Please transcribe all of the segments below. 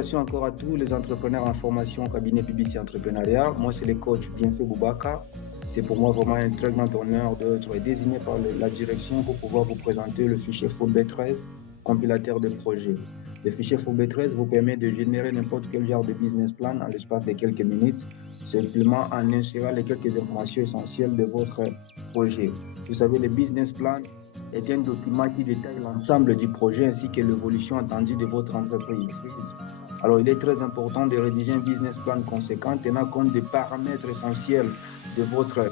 salutations encore à tous les entrepreneurs en formation au cabinet BBC Entrepreneuriat. Moi, c'est le coach Bienfait Boubacar. C'est pour moi vraiment un très grand honneur d'être désigné par la direction pour pouvoir vous présenter le fichier Forbet 13, compilateur de projets. Le fichier Forbet 13 vous permet de générer n'importe quel genre de business plan en l'espace de quelques minutes, simplement en insérant les quelques informations essentielles de votre projet. Vous savez, le business plan est un document qui détaille l'ensemble du projet ainsi que l'évolution attendue de votre entreprise. Alors, il est très important de rédiger un business plan conséquent tenant compte des paramètres essentiels de votre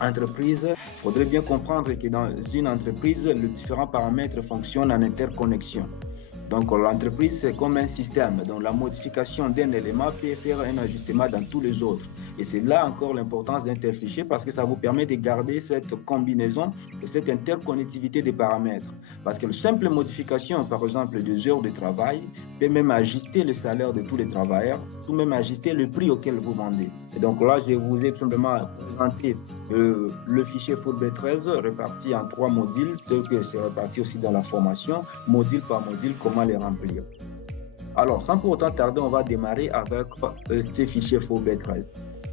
entreprise. Il faudrait bien comprendre que dans une entreprise, les différents paramètres fonctionnent en interconnexion. Donc, l'entreprise, c'est comme un système. Donc, la modification d'un élément peut faire un ajustement dans tous les autres. Et c'est là encore l'importance d'un tel fichier parce que ça vous permet de garder cette combinaison et cette interconnectivité des paramètres. Parce que la simple modification, par exemple, des heures de travail, peut même ajuster le salaire de tous les travailleurs, ou même ajuster le prix auquel vous vendez. Et donc là, je vous ai simplement présenté le fichier Forbet 13 réparti en 3 modules, tel que c'est réparti aussi dans la formation, module par module, comment les remplir. Alors, sans pour autant tarder, on va démarrer avec ce fichier Forbet 13.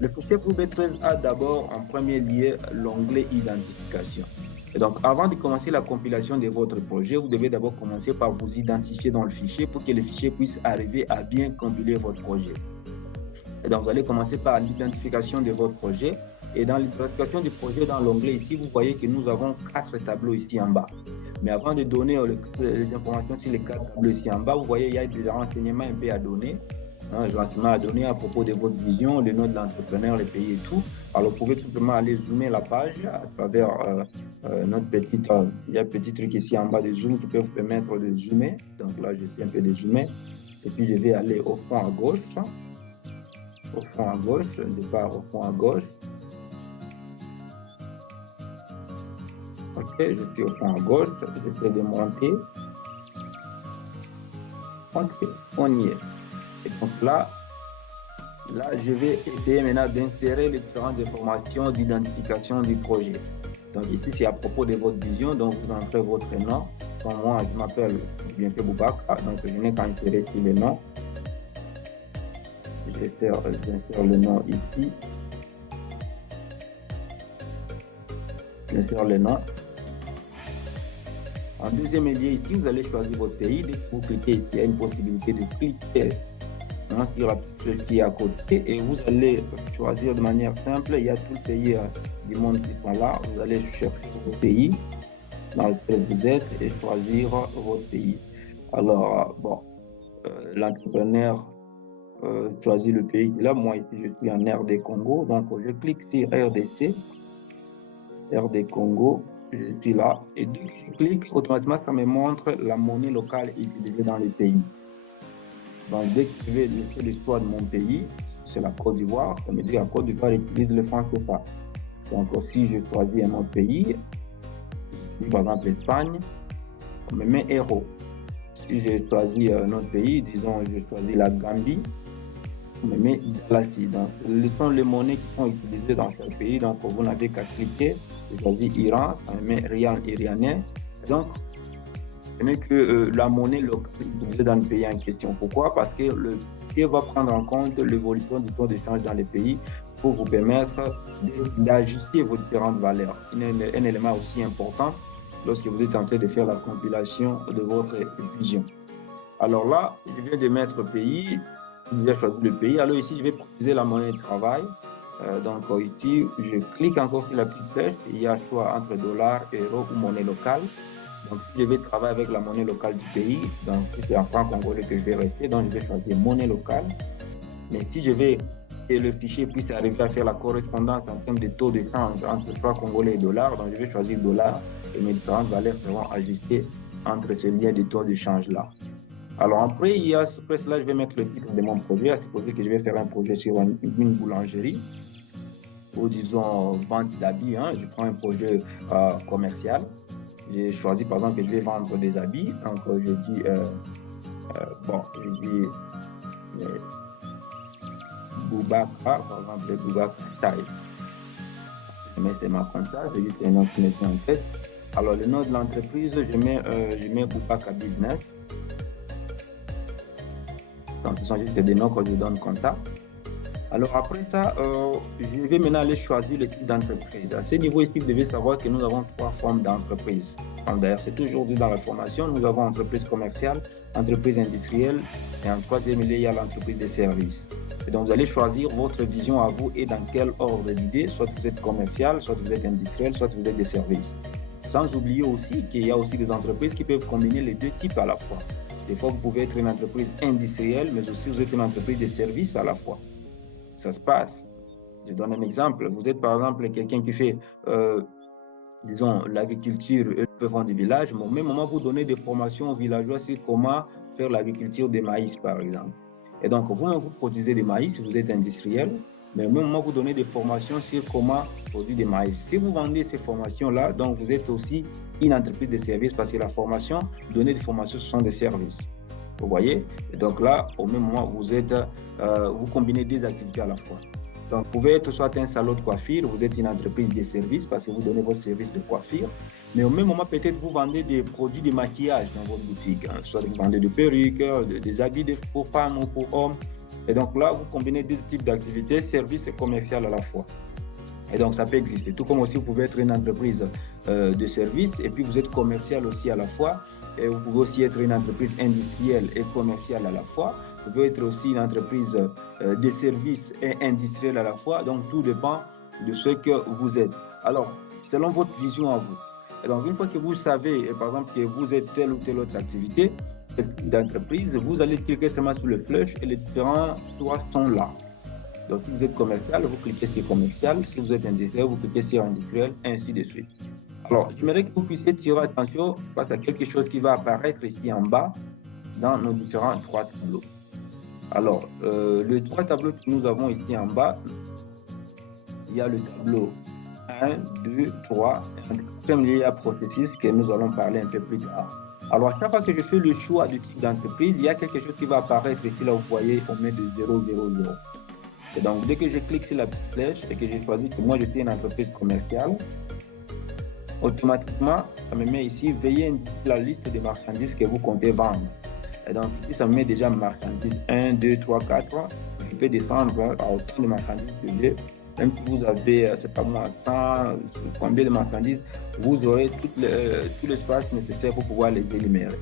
Le fichier Forbet 13 a d'abord en premier lieu l'onglet identification. Et donc, avant de commencer la compilation de votre projet, vous devez d'abord commencer par vous identifier dans le fichier pour que le fichier puisse arriver à bien compiler votre projet. Et donc, vous allez commencer par l'identification de votre projet. Et dans l'identification du projet, dans l'onglet ici, vous voyez que nous avons 4 tableaux ici en bas. Mais avant de donner les informations sur les 4 tableaux ici en bas, vous voyez, il y a des renseignements un peu à donner. Des renseignements à donner à propos de votre vision, le nom de l'entrepreneur, les pays et tout. Alors, vous pouvez tout simplement aller zoomer la page à travers notre petite... il y a un petit truc ici en bas de zoom qui peut vous permettre de zoomer. Donc là, je suis un peu dézoomé. Et puis, je vais aller au fond à gauche. Au fond à gauche, je départ au fond à gauche. Ok, je suis au fond à gauche. J'essaie de monter. Ok, on y est. Et donc là, je vais essayer maintenant d'insérer les différentes informations d'identification du projet. Donc ici, c'est à propos de votre vision. Donc vous entrez votre nom. Comme moi, je m'appelle Bienfait Boubacar. Donc je n'ai qu'à insérer tous les noms. Je vais faire le nom ici. Je vais faire le nom. En deuxième lieu, ici, vous allez choisir votre pays. Dès que vous cliquez ici, il y a une possibilité de cliquer sur la flèche qui est à côté et vous allez choisir de manière simple. Il y a tous les pays du monde qui sont là. Vous allez chercher votre pays dans lequel vous êtes et choisir votre pays. Alors, l'entrepreneur choisit le pays. Là, moi, ici, je suis en RD Congo. Donc, je clique sur RDC, RD Congo. Je suis là. Et dès que je clique, automatiquement, ça me montre la monnaie locale utilisée dans le pays. Donc, dès que je vais laisser l'histoire de mon pays, c'est la Côte d'Ivoire, ça me dit que la Côte d'Ivoire utilise le franc CFA. Donc, si je choisis un autre pays, par exemple l'Espagne, on me met euro. Si je choisis un autre pays, disons, je choisis la Gambie, on me met dalasi. Donc, ce sont les monnaies qui sont utilisées dans chaque pays. Donc, vous n'avez qu'à cliquer. Je choisis Iran, ça me met rial iranien. Donc, ce n'est que la monnaie locale utilisée dans le pays en question. Pourquoi? Parce que le fichier va prendre en compte l'évolution du taux de change dans les pays pour vous permettre d'ajuster vos différentes valeurs. Un élément aussi important lorsque vous êtes en train de faire la compilation de votre vision. Alors là, je viens de mettre pays, j'ai choisi le pays. Alors ici, je vais préciser la monnaie de travail. Donc ici, je clique encore sur la petite flèche. Il y a choix entre dollars, euros ou monnaie locale. Donc, si je vais travailler avec la monnaie locale du pays, donc c'est en franc congolais que je vais rester, donc je vais choisir monnaie locale. Mais si je veux que le fichier puisse arriver à faire la correspondance en termes de taux de change entre franc congolais et dollars, donc je vais choisir dollar et mes différentes valeurs seront ajustées entre ces liens de taux de change là. Alors après, il y a là, je vais mettre le titre de mon projet, à supposer que je vais faire un projet sur une boulangerie ou disons vente d'habits. Je prends un projet commercial. J'ai choisi par exemple que je vais vendre des habits, donc je dis Boubacar, par exemple Boubacar Style. Je mets c'est ma compta, je dis c'est un nom qui me tient en tête. Alors le nom de l'entreprise, je mets Boubacar Business. Donc, ce sont juste des noms que je donne comme ça. Alors après ça, je vais maintenant aller choisir le type d'entreprise. À ce niveau ici, vous devez savoir que nous avons 3 formes d'entreprise. D'ailleurs, c'est toujours dit dans la formation, nous avons entreprise commerciale, entreprise industrielle et en troisième lieu, il y a l'entreprise de services. Et donc, vous allez choisir votre vision à vous et dans quel ordre d'idée, soit vous êtes commercial, soit vous êtes industriel, soit vous êtes des services. Sans oublier aussi qu'il y a aussi des entreprises qui peuvent combiner les deux types à la fois. Des fois, vous pouvez être une entreprise industrielle, mais aussi vous êtes une entreprise de services à la fois. Ça se passe. Je donne un exemple. Vous êtes par exemple quelqu'un qui fait, disons, l'agriculture et le développement du village, mais au même moment, vous donnez des formations aux villageois sur comment faire l'agriculture des maïs, par exemple. Et donc, vous produisez des maïs, vous êtes industriel, mais au même moment, vous donnez des formations sur comment produire des maïs. Si vous vendez ces formations-là, donc vous êtes aussi une entreprise de services parce que la formation, donner des formations, ce sont des services. Vous voyez? Et donc là, au même moment, vous combinez des activités à la fois. Donc, vous pouvez être soit un salon de coiffure, vous êtes une entreprise de services parce que vous donnez votre service de coiffure, mais au même moment, peut-être vous vendez des produits de maquillage dans votre boutique, hein, soit vous vendez des perruques, des habits pour femmes ou pour hommes. Et donc là, vous combinez deux types d'activités, services et commercial à la fois. Et donc, ça peut exister. Tout comme aussi, vous pouvez être une entreprise de services et puis vous êtes commercial aussi à la fois. Et vous pouvez aussi être une entreprise industrielle et commerciale à la fois. Vous pouvez être aussi une entreprise de services et industrielle à la fois. Donc, tout dépend de ce que vous êtes. Alors, selon votre vision à vous. Et donc, une fois que vous savez, par exemple, que vous êtes telle ou telle autre activité d'entreprise, vous allez cliquer seulement sur le flush et les différents choix sont là. Donc, si vous êtes commercial, vous cliquez sur commercial. Si vous êtes industriel, vous cliquez sur industriel, ainsi de suite. Alors, j'aimerais que vous puissiez tirer attention face à quelque chose qui va apparaître ici en bas dans nos différents 3 tableaux. Alors, les 3 tableaux que nous avons ici en bas, il y a le tableau 1, 2, 3, et il y a processus que nous allons parler un peu plus tard. Alors, à chaque fois que je fais le choix du type d'entreprise, il y a quelque chose qui va apparaître ici, là, vous voyez, on met de 0, 0, 0. Et donc, dès que je clique sur la petite flèche et que je choisis que moi, je suis une entreprise commerciale, automatiquement, ça me met ici, veuillez indiquer la liste des marchandises que vous comptez vendre. Et donc, ici, ça me met déjà marchandises 1, 2, 3, 4. Je peux descendre à autant de marchandises que j'ai. Même si vous avez, c'est pas moi, 100, combien de marchandises, vous aurez tout l'espace nécessaire pour pouvoir les énumérer.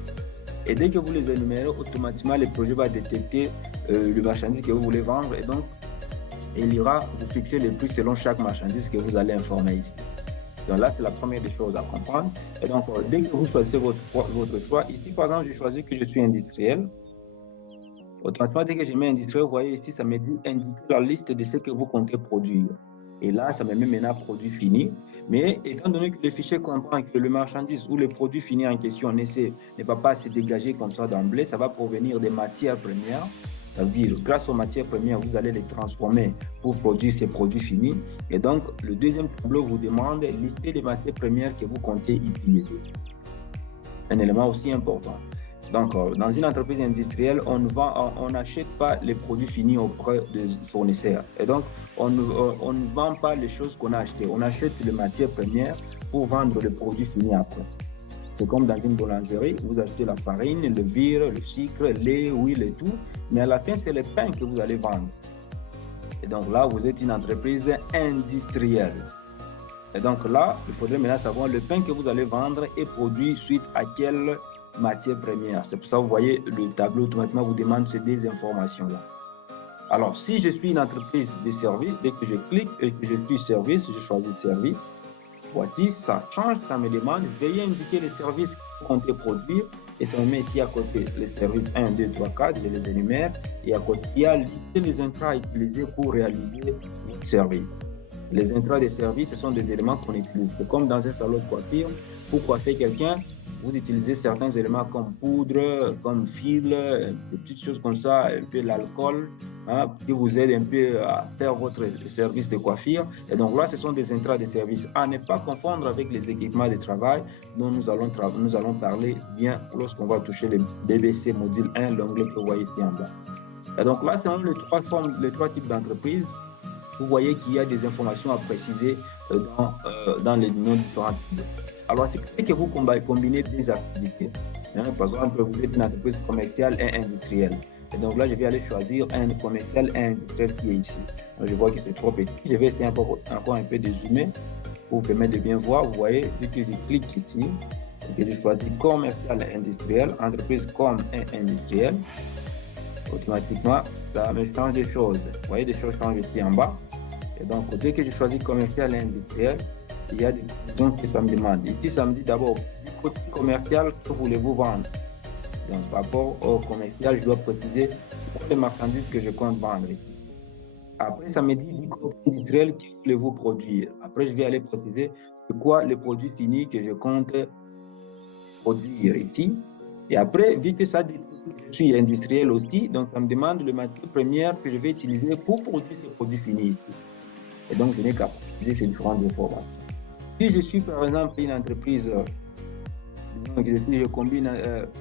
Et dès que vous les énumérez, automatiquement, le projet va détecter le marchandise que vous voulez vendre. Et donc, il ira vous fixer les prix selon chaque marchandise que vous allez informer ici. Donc là, c'est la première des choses à comprendre. Et donc, dès que vous choisissez votre choix, ici, par exemple, je choisis que je suis industriel. Automatiquement, dès que je mets industriel, vous voyez ici, ça me dit indiquer la liste de ce que vous comptez produire. Et là, ça me met maintenant produit fini. Mais étant donné que le fichier comprend que le marchandise ou le produit fini en question ne va pas se dégager comme ça d'emblée, ça va provenir des matières premières. C'est-à-dire, grâce aux matières premières, vous allez les transformer pour produire ces produits finis. Et donc, le deuxième tableau vous demande de lister les matières premières que vous comptez utiliser. Un élément aussi important. Donc, dans une entreprise industrielle, on n'achète pas les produits finis auprès des fournisseurs. Et donc, on ne vend pas les choses qu'on a achetées. On achète les matières premières pour vendre les produits finis après. C'est comme dans une boulangerie, vous achetez la farine, le levure, le sucre, le lait, l'huile et tout. Mais à la fin, c'est le pain que vous allez vendre. Et donc là, vous êtes une entreprise industrielle. Et donc là, il faudrait maintenant savoir le pain que vous allez vendre est produit suite à quelle matière première. C'est pour ça que vous voyez, le tableau automatiquement vous demande ces deux informations-là. Alors, si je suis une entreprise de service, dès que je clique et que je suis service, je choisis service. Voici, ça change, ça me demande, veuillez indiquer les services que vous comptez produire. Et ça me met ici à côté les services 1, 2, 3, 4, je les énumère. Et à côté, il y a listé les intrants utilisés pour réaliser votre service. Les intrants des services, ce sont des éléments qu'on utilise. C'est comme dans un salon de coiffure, pour coiffer quelqu'un, vous utilisez certains éléments comme poudre, comme fil, des petites choses comme ça, un peu l'alcool, hein, qui vous aide un peu à faire votre service de coiffure. Et donc là, ce sont des intrants de service à ne pas confondre avec les équipements de travail dont nous allons parler bien lorsqu'on va toucher le BBC module 1, l'onglet que vous voyez ici en bas. Et donc là, selon les 3 types d'entreprises, vous voyez qu'il y a des informations à préciser dans nos différents types. Alors, c'est que vous combinez des activités. Hein, par exemple, vous êtes une entreprise commerciale et industrielle. Et donc là, je vais aller choisir un commercial et industriel qui est ici. Donc, je vois que c'est trop petit. Je vais essayer encore un peu de zoomer pour vous permettre de bien voir. Vous voyez, vu que je clique ici, et que je choisis commercial et industriel, entreprise comme et industriel, automatiquement, ça me change des choses. Vous voyez, des choses changent ici en bas. Et donc, dès que je choisis commercial et industriel, il y a des questions que ça me demande. Ici, ça me dit d'abord, du côté commercial, que voulez-vous vendre? Donc, par rapport au commercial, je dois préciser les marchandises que je compte vendre. Après, ça me dit du côté industriel, que voulez-vous produire? Après, je vais aller préciser c'est quoi les produits finis que je compte produire ici. Et après, vu que ça dit que je suis industriel aussi, donc ça me demande le matière première que je vais utiliser pour produire ce produit fini ici. Et donc, je n'ai qu'à préciser ces différentes informations. Si je suis, par exemple, une entreprise, donc je combine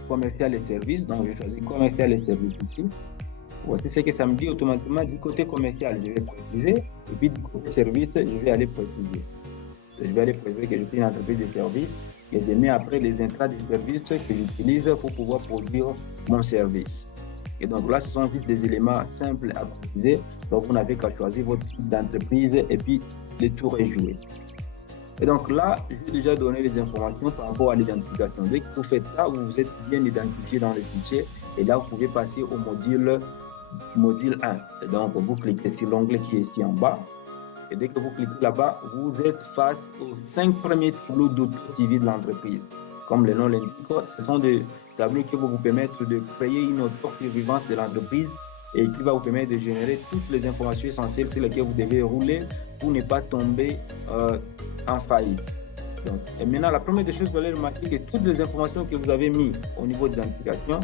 commercial et service, donc je choisis commercial et service ici. Voici ce que ça me dit automatiquement du côté commercial, je vais préciser, et puis du côté service, je vais aller préciser. Je vais aller préciser que je suis une entreprise de service et je mets après les intrants de service que j'utilise pour pouvoir produire mon service. Et donc là, ce sont juste des éléments simples à préciser. Donc vous n'avez qu'à choisir votre type d'entreprise et puis le tour est joué. Et donc là, j'ai déjà donné les informations par rapport à l'identification. Dès que vous faites ça, vous vous êtes bien identifié dans le fichier et là, vous pouvez passer au module 1. Et donc, vous cliquez sur l'onglet qui est ici en bas. Et dès que vous cliquez là-bas, vous êtes face aux 5 premiers tableaux d'auto-suivi de l'entreprise. Comme le nom l'indique, ce sont des tableaux qui vont vous permettre de créer une auto-survivance de l'entreprise et qui va vous permettre de générer toutes les informations essentielles sur lesquelles vous devez rouler pour ne pas tomber en faillite. Donc, et maintenant, la première des choses, vous allez remarquer que toutes les informations que vous avez mises au niveau d'identification,